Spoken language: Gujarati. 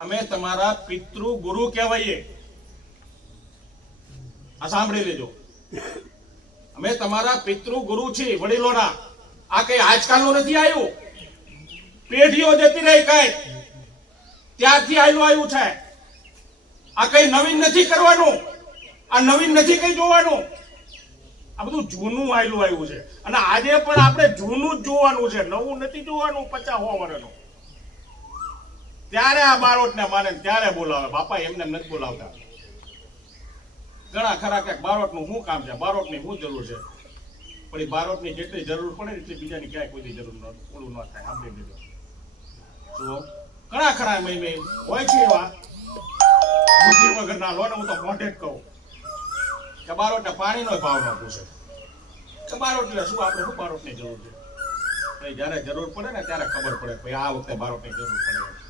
અમે તમારા પિતૃ ગુરુ કહેવાઈએ. આ સાંભળી લેજો. અમે તમારા પિતૃ ગુરુ છીએ, વડીલોના. આ કઈ આજકાલનું નથી આવ્યું? પેઢીઓ જતી રહી કઈ. ત્યારથી આયલું આવ્યું છે. આ કઈ નવીન નથી કરવાનું. આ નવીન નથી કઈ જોવાનું. આ બધું જૂનું આયલું આવ્યું છે. અને આજે પણ આપણે જૂનું જ જોવાનું છે. નવું નથી જોવાનું પચાસ સો વર્ષનું. ત્યારે આ બારોટને માને ત્યારે બોલાવે. બાપા એમને એમ નથી બોલાવતા. ઘણા ખરા ક્યાંક બારોટનું શું કામ છે? બારોટની શું જરૂર છે? પણ એ બારોટની જેટલી જરૂર પડે એટલી બીજાની ક્યાંય કોઈ જરૂર ન ઓલું ન થાય. સાંભળી લીધો તો ઘણા ખરા મેં મેં હોય છે એવા. બુદ્ધિ વગરના લોને હું તો મોઢે જ કહું કે બારોટને પાણીનો ભાવ ન પૂછે. કે બારોટ એટલે શું? આપણે શું બારોટની જરૂર છે? જ્યારે જરૂર પડે ને ત્યારે ખબર પડે ભાઈ આ વખતે બારોટની જરૂર પડે.